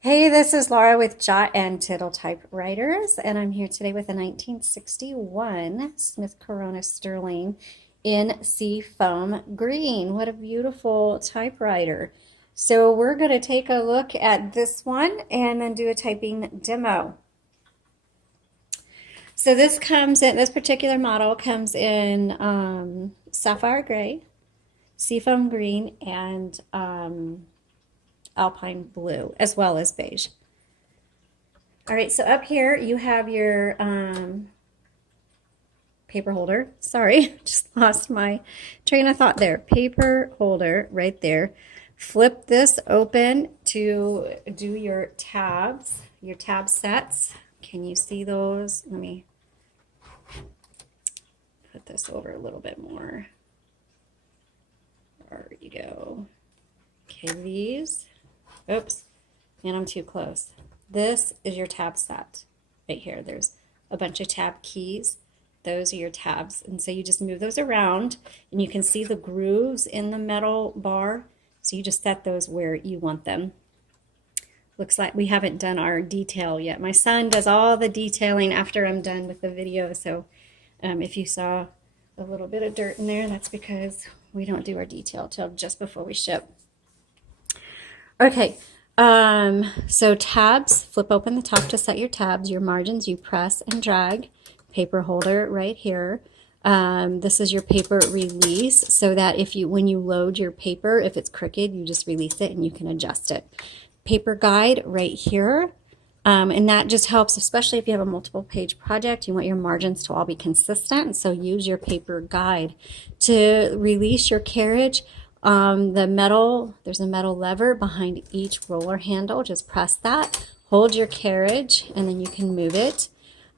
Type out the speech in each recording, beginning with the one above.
Hey, this is Laura with Jot and Tittle Typewriters, and I'm here today with a 1961 Smith Corona Sterling in Seafoam green. What a beautiful typewriter. So we're going to take a look at this one and then do a typing demo. So this particular model comes in sapphire gray, seafoam green, and alpine blue, as well as beige. All right, so up here you have your paper holder. Sorry, just lost my train of thought there. Paper holder right there. Flip this open to do your tabs, your tab sets. Can you see those? Let me put this over a little bit more. There you go. Okay, these. Oops, and I'm too close. This is your tab set right here. There's a bunch of tab keys. Those are your tabs. And so you just move those around and you can see the grooves in the metal bar. So you just set those where you want them. Looks like we haven't done our detail yet. My son does all the detailing after I'm done with the video. So if you saw a little bit of dirt in there, that's because we don't do our detail till just before we ship. Okay, so tabs, flip open the top to set your tabs. Your margins, you press and drag. Paper holder right here. This is your paper release, so that when you load your paper, if it's crooked, you just release it and you can adjust it. Paper guide right here. And that just helps, especially if you have a multiple page project, you want your margins to all be consistent. So use your paper guide to release your carriage. There's a metal lever behind each roller handle. Just press that, hold your carriage, and then you can move it.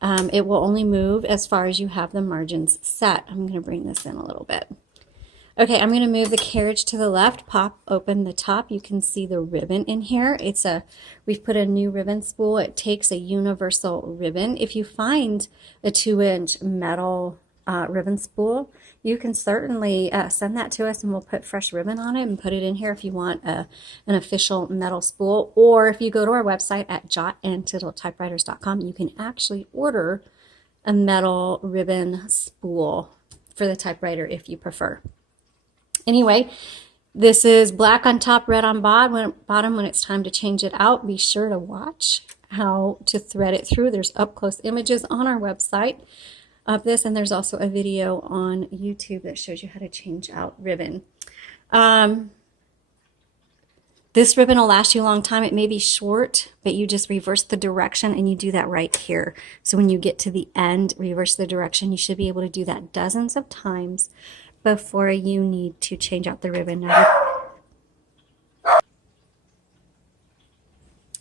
It will only move as far as you have the margins set. I'm going to bring this in a little bit. Okay, I'm going to move the carriage to the left, pop open the top. You can see the ribbon in here. We've put a new ribbon spool. It takes a universal ribbon. If you find a 2-inch metal ribbon spool, you can certainly send that to us and we'll put fresh ribbon on it and put it in here if you want an official metal spool. Or if you go to our website at jotandtittletypewriters.com, you can actually order a metal ribbon spool for the typewriter if you prefer. Anyway, this is black on top, red on bottom. When it's time to change it out, be sure to watch how to thread it through. There's up-close images on our website of this, and there's also a video on YouTube that shows you how to change out ribbon. This ribbon will last you a long time. It may be short, but you just reverse the direction and you do that right here. So when you get to the end, reverse the direction. You should be able to do that dozens of times before you need to change out the ribbon. All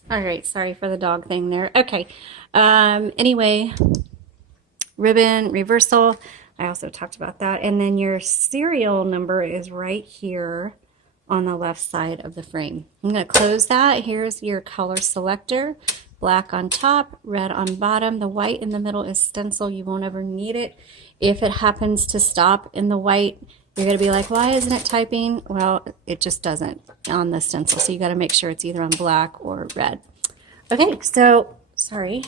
right, sorry for the dog thing there. Okay, anyway, ribbon reversal, I also talked about that. And then your serial number is right here on the left side of the frame. I'm going to close that. Here's your color selector. Black on top, red on bottom. The white in the middle is stencil. You won't ever need it. If it happens to stop in the white, you're going to be like, why isn't it typing? Well, it just doesn't on the stencil. So you got to make sure it's either on black or red. Okay, so, sorry,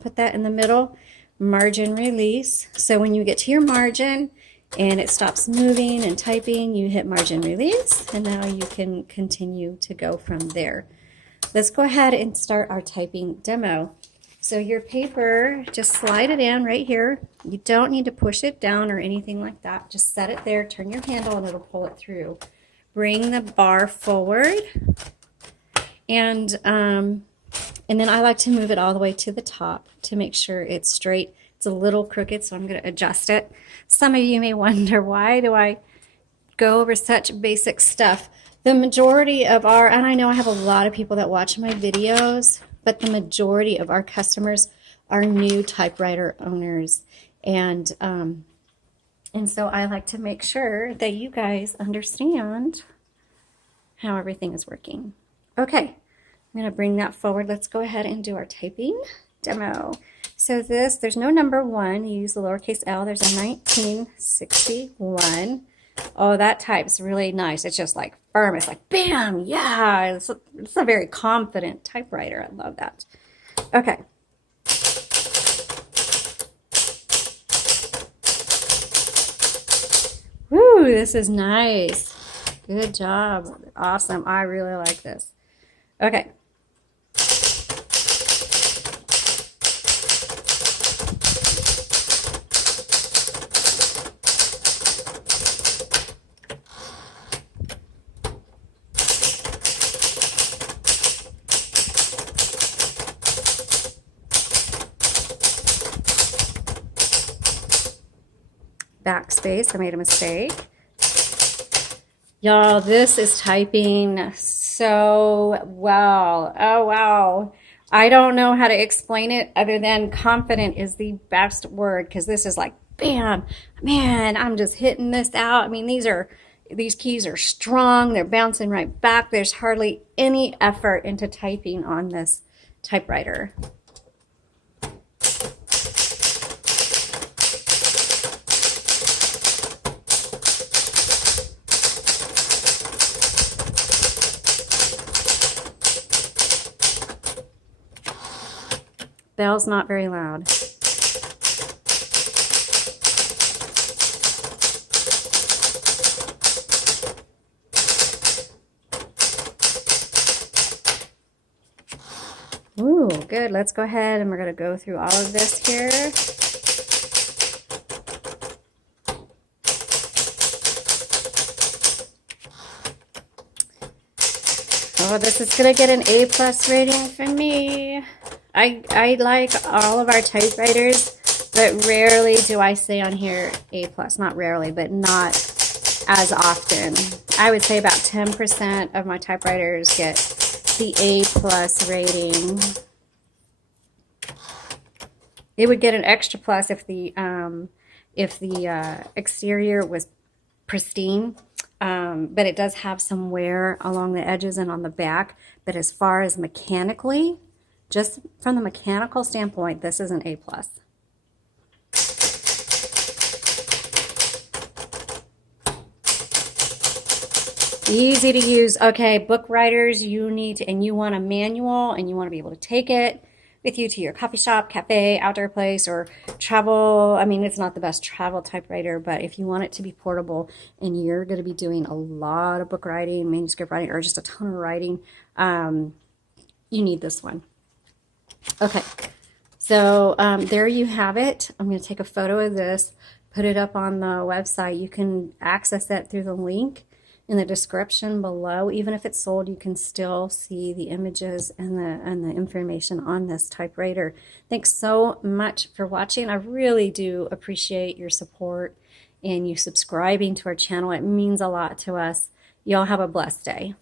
put that in the middle. Margin release. So when you get to your margin and it stops moving and typing, you hit margin release, and now you can continue to go from there. Let's go ahead and start our typing demo. So your paper, just slide it in right here. You don't need to push it down or anything like that. Just set it there, turn your handle, and it'll pull it through. Bring the bar forward, and then I like to move it all the way to the top to make sure it's straight. It's a little crooked, so I'm going to adjust it. Some of you may wonder, why do I go over such basic stuff? The majority of and I know I have a lot of people that watch my videos, but the majority of our customers are new typewriter owners. And so I like to make sure that you guys understand how everything is working. Okay, I'm going to bring that forward. Let's go ahead and do our typing demo. So there's no number 1. You use the lowercase l. There's a 1961. Oh, that types really nice. It's just like firm. It's like, bam, yeah. It's a very confident typewriter. I love that. Okay. Woo, this is nice. Good job. Awesome. I really like this. Okay. Backspace, I made a mistake. Y'all, this is typing so well. Oh, wow. I don't know how to explain it other than confident is the best word, because this is like, bam, man, I'm just hitting this out. I mean, these keys are strong. They're bouncing right back. There's hardly any effort into typing on this typewriter. Bell's not very loud. Ooh, good. Let's go ahead and we're going to go through all of this here. Oh, this is going to get an A+ rating from me. I like all of our typewriters, but rarely do I say on here A+. Not rarely, but not as often. I would say about 10% of my typewriters get the A+ rating. It would get an extra plus if the exterior was pristine. But it does have some wear along the edges and on the back. But as far as mechanically, just from the mechanical standpoint, this is an A+. Easy to use. Okay, book writers, you need to, and you want a manual, and you want to be able to take it with you to your coffee shop, cafe, outdoor place, or travel. I mean, it's not the best travel typewriter, but if you want it to be portable and you're going to be doing a lot of book writing, manuscript writing, or just a ton of writing, you need this one. Okay, so there you have it. I'm going to take a photo of this, put it up on the website. You can access that through the link in the description below. Even if it's sold, you can still see the images and the information on this typewriter. Thanks so much for watching. I really do appreciate your support and you subscribing to our channel. It means a lot to us. Y'all have a blessed day.